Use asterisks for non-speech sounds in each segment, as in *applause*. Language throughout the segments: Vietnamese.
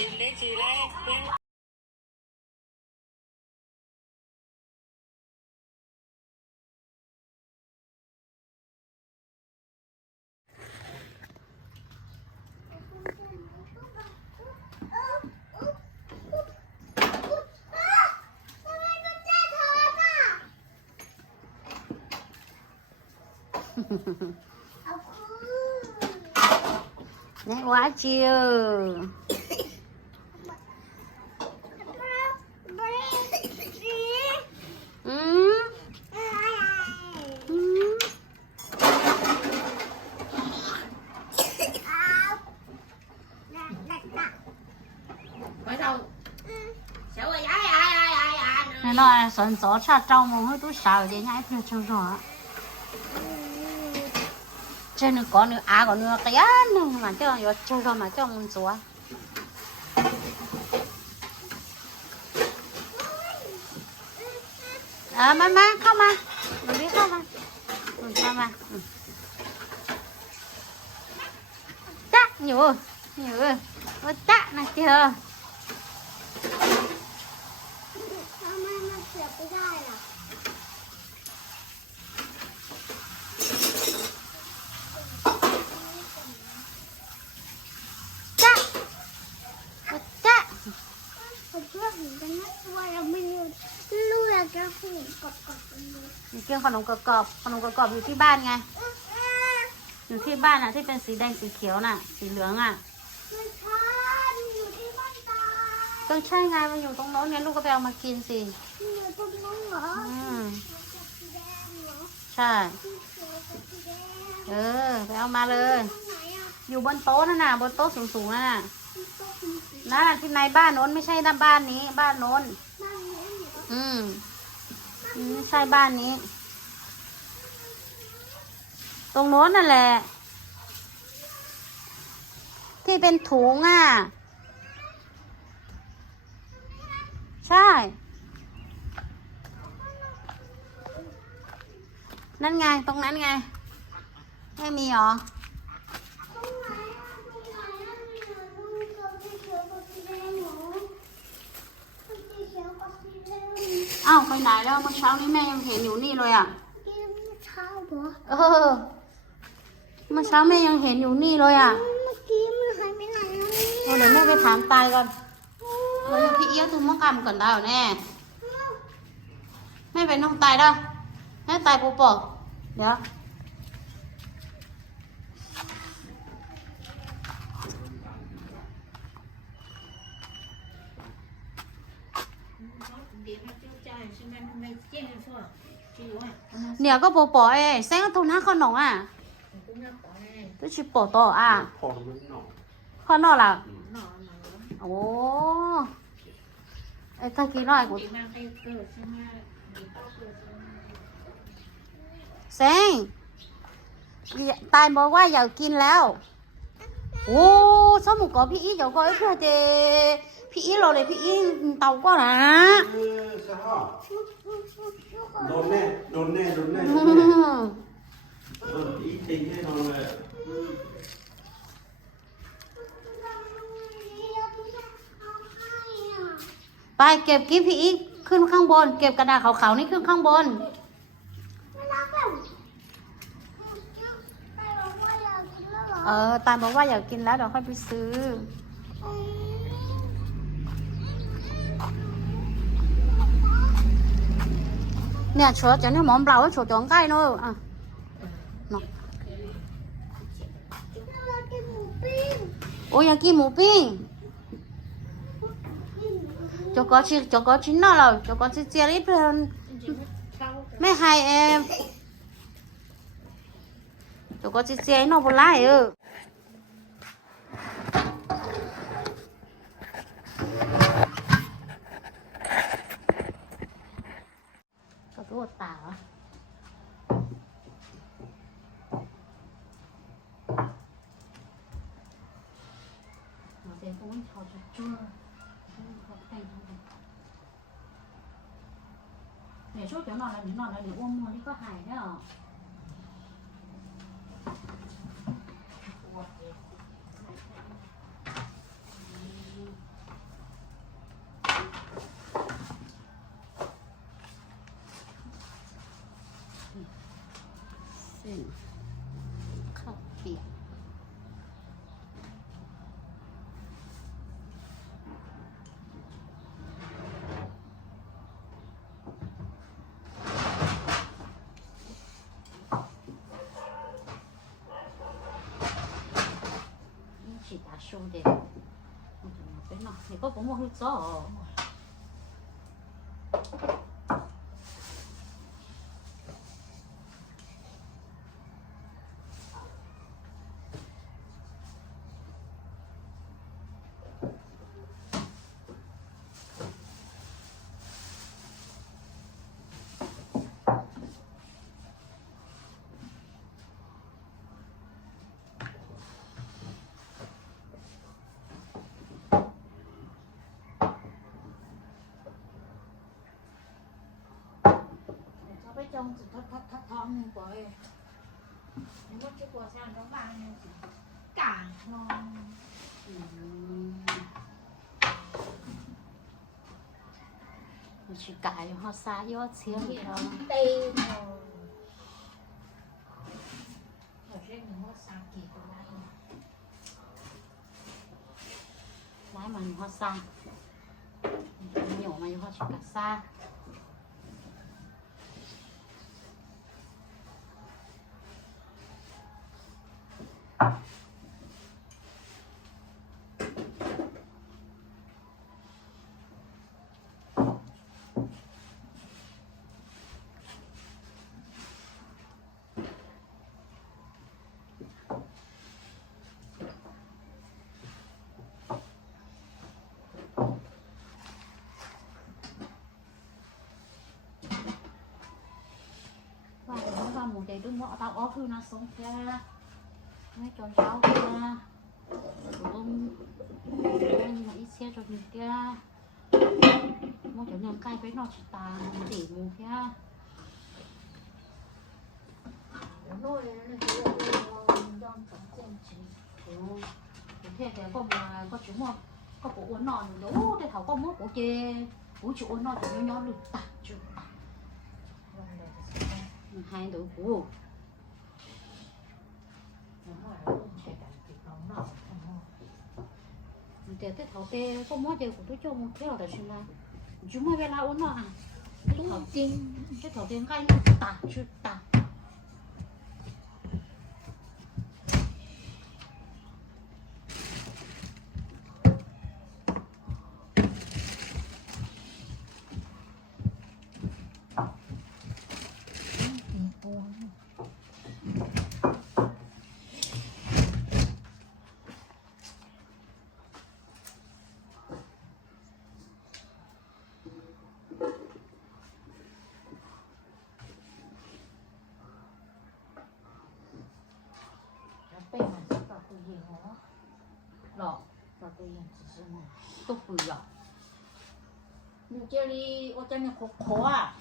chị lấy chị lấy lấy quá chiều sân gió cha trong mà hơi tôi sợ để nhảy phía trong gió trên nó có nữa à có nữa cái á nữa mà cho nó chơi rồi mà cho mình gió à má má không mà mình biết không mà ừ, không mà ừ. chắc nhiều nhiều ôi chắc nè chưa กันดูมีเครื่องขนมกรอบๆขนมกรอบๆอยู่ที่บ้านไง อยู่ที่บ้านอะที่เป็นสีแดงสีเขียวน่ะ สีเหลืองอะไม่ใช่อยู่ที่บ้านตาก็ใช่ไงมันอยู่ตรงโน้นไงลูกก็ไปเอามากินสิอยู่ตรงนู้นเหรออืมสีแดงเหรอใช่สีเขียวกับสีแดงเออไปเอามาเลยตรงไหนอะอยู่บนโต๊ะนั่นน่ะบนโต๊ะสูงๆนั่นน่ะที่โต๊ะสีสีนั่นน่ะที่ในบ้านโน้นไม่ใช่ด้านบ้านนี้ บ้านโน้นบ้านนี้เหรออืมอืม ไม่ใช่บ้านนี้ ตรงโน้นนั่นแหละ ที่เป็นถุงอะ ใช่ นั่นไง ตรงนั้นไง ไม่มีเหรอ ตรงไหนอะตรงไหนอะมีเหรอตรงกับสีเขียวกับสีแดงเหรอสีเขียวกับสีแดง อ้าว ไปไหนแล้วเมื่อเช้านี้แม่ยังเห็นอยู่นี่เลยอะกินเช้าเหรอเออเมื่อเช้าแม่ยังเห็นอยู่นี่เลยอะเมื่อกี้มันหายไปไหนแล้วเนี่ยโอ้เดี๋ยวแม่ไปถามตายก่อนเราอยู่พี่เอี้ยวทุ่มมะกำก่อนได้เหรอแน่แม่เป็นน้องตายเด้อแม่ตายปูปอกเดี๋ยว เนี่ยก็ปอกปอเอ้แสงนตัวหน้าขนมอะตัวชิปโตอะขนมล่ะโอ้ไอ้ตะกี้น้อยกูแสงตายบอกว่าอยากกินแล้ว โอ้ช่อหมูกรอบพี่อีอยากก็เพื่อเจ พี่อีเราเลยพี่อีเตาก็นะเออใช่ฮะโดนแน่โดนแน่โดนแน่อืโดนแน่มโดนอีจริงแน่นอนเลยไปเก็บกิ๊บพี่อีขึ้นข้างบน เก็บกระดาษขาวๆนี่ขึ้นข้างบนเออตาลบอกว่าอยากกินแล้วเดี๋ยวค่อยไปซื้อ เนี่ยชัวจะเนี่ยหมอมเปล่าว่าชัวจองใกล้เนอะอะเนาะโอ้ยอยากกินหมูปิ้งจกก็ชิจกก็ชิ้นน่ะเราจกก็ชิเจียริเพื่อน Chị mới tao ไม่ให้เอ็มจกก็ชิเจียน่ะบ่ไล่เออ 给我打 chốt cái lọ này, cái lọ? 是靠边。你去打胸的，你不要弄，你不不弄去做哦。Bé trông thì thắt thắt thắt thon như của em mà cái của sang nó mang như thì càng ngon mình chỉ cài họ xa yếu xíu vậy đó tê rồi ở trên nó sang kỳ của lại lái mà họ xa nhỏ mà họ chỉ cả xa và nó vào một cái đứa mọ tao ó thư nó sống kia mấy tròn cháu kia ông anh mà ít xe cho mình kia một chỗ nhầm cay với nó chỉ tà để mù kia nồi chỉ là Ồ, thế thì có mà có chúng mà có bộ uốn nọ nữa để thảo có mốt bộ chê. Bố chủ uốn nọ thì nó nhỏ được tạt để cái hai đứa cũ 你头，头天，我摸着骨头就摸着了，是吗？你主别拿我弄啊，你头天，你头天该打就打。 lọ vào cái gì chỉ是嘛 tốt bự lọ 你这里我真的可可啊，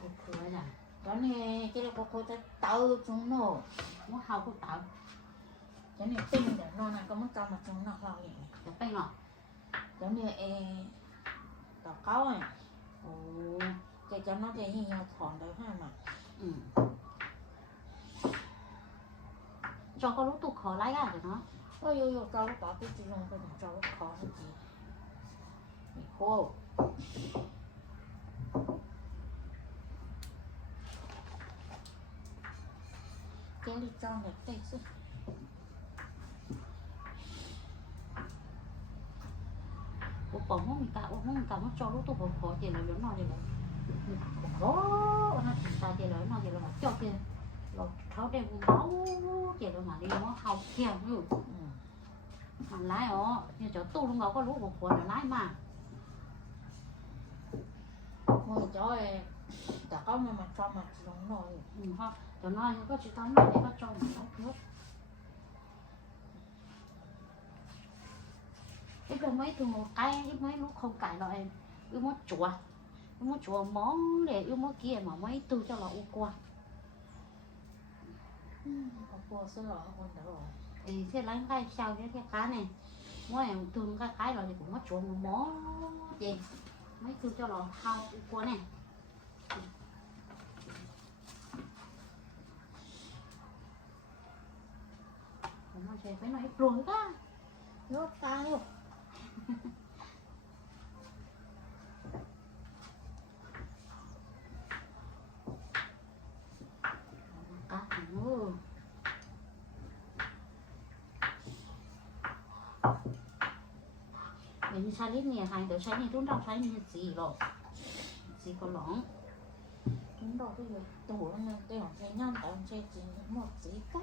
có cửa là 咱呢这里可可在刀中咯， nó hao có tạo 咱呢冰的喏那个么干嘛中那好耶， cái tay nọ 咱呢诶，到高啊， ồ 这咱那这一样糖的哈嘛， ừ cho có lúc tụ khó lái ra rồi nó 哎呦呦，找了把这这 种这种找了烤自己，你好， 这里装的对是。 Ủa bỏ món mình cả, ủa món mình cả nó cho lúc tụ khó khó thì là nó gì rồi khó nó chỉ ta thì là nó gì rồi mà cho kia rồi tháo đây cũng máu chạy luôn mà đi nó học kia luôn, ừ. mà lái ó như chỗ tu luôn đó có lúc một cuốn lái mà. Ôi trời đã có mà mà cho mà đúng rồi ừ ha chỗ nói có chỉ tao nói để có cho mà nó nước. Cái đâu mấy thường một cái ít mấy lúc không cải lại em yêu mất chùa. Yêu mất chùa món để yêu mất kia mà mấy từ cho là u qua thì sẽ lấy cái sau cái cái cá này. Mỗi em thương cái cái rồi thì cũng mất chuồng một mó gì mấy cứ cho nó hao của này. Cũng mà chơi với nó hết luôn cả nó tao. *laughs* 你猜你你还得猜你中道猜你几咯？几个龙？ chúng đâu cái gì tủ nó tôi không thấy nhom tao chơi chỉ một gì cả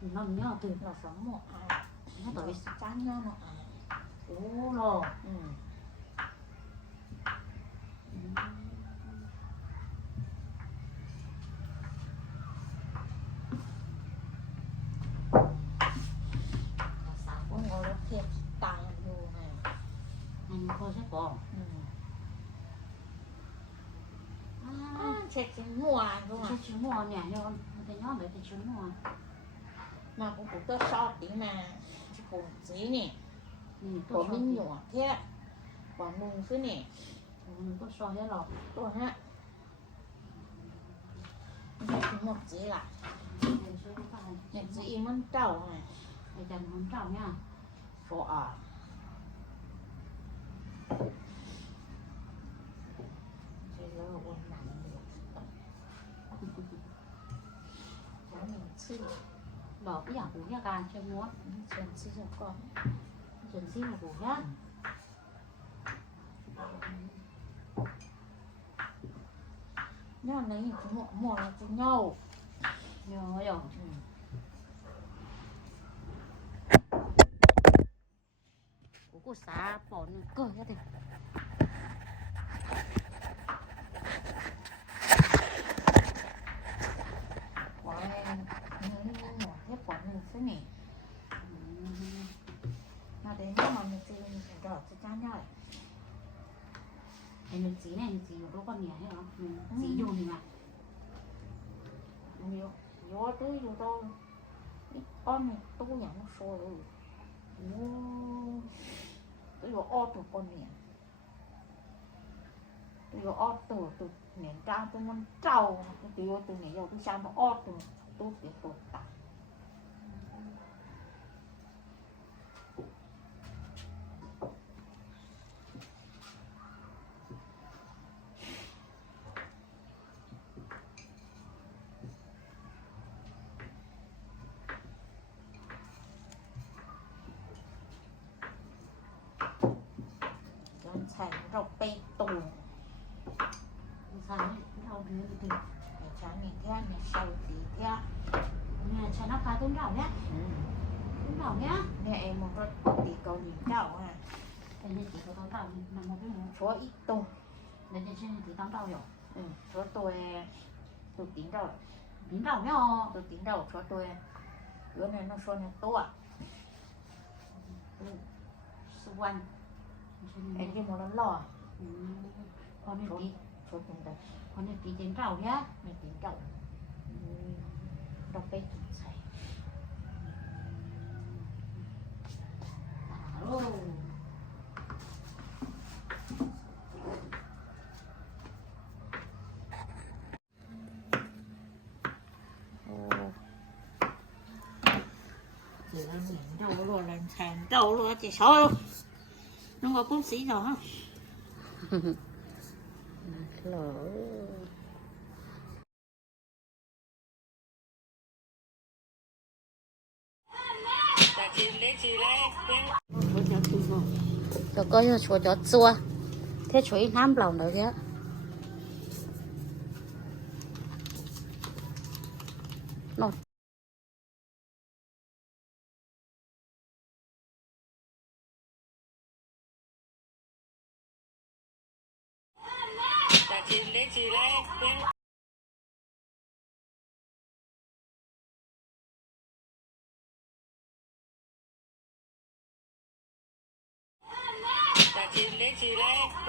nó nhỏ từ là sống một ai nó tôi tới chán nhau một ai ố lo. ừ cũng À, à? Chỉ mua chứ không chú mua nè, nhưng cái nhỏ đấy thì chú mua. mà cũng cũng tôi so tí mà chứ cũng gì nè. Ừ, của mình nhỏ thế còn nung xứ nè. Ừ, tôi so hết rồi. tôi ha. Nó cũng một gì Mình vào. nhận gì mất trâu này. Để dành món trào nha. phổ ở Thế giờ ôn nặng nhiều Cháu Bỏ cái củ nha càng cho mua. Chuyện 吃 cho con Chuẩn xin là nhá. Nhưng mà chúng mùa mùa là chúng nhau Nhớ rồi. Củ củ xá bỏ nữa cơ ra thì. เนี่ยใช่หรอสีอยู่นี่นะ有有这有到，你按都人说了，我都有二十多年，都有二十多年，长都能照，都有多年，要不想到二十多岁多大。Mà. này nó sôi này này nó thành rau bê tùng nó đau đứa từ từ. để cho mình thế mình sầu tí thế Nè, cho nó phá tốn rau nhá. Tốn rau nhá. nè em một cái tí cầu nhìn trâu à Đây này chỉ có tốn rau nằm một cái nữa. chúa ít tùng Đây đây trên thì tốn rau rồi. ừ chúa tôi tôi tính rồi Tính rau nhá. tôi tính đầu cho tôi 애기 몰랐 나? 오늘 띠, 좋던 데. 오늘 띠 진짜오 야? 오늘 진짜 오. 너 빼기 차 이. 바 로. 오. 지금 민도 오로란 산도 오로지 서 울. Nó có cũng xí rồi Lỡ. Rồi coi cho chùa cho chua. Thế chuối năm lòng nữa thế. Nó 起来，起来，起来！站起来，起来！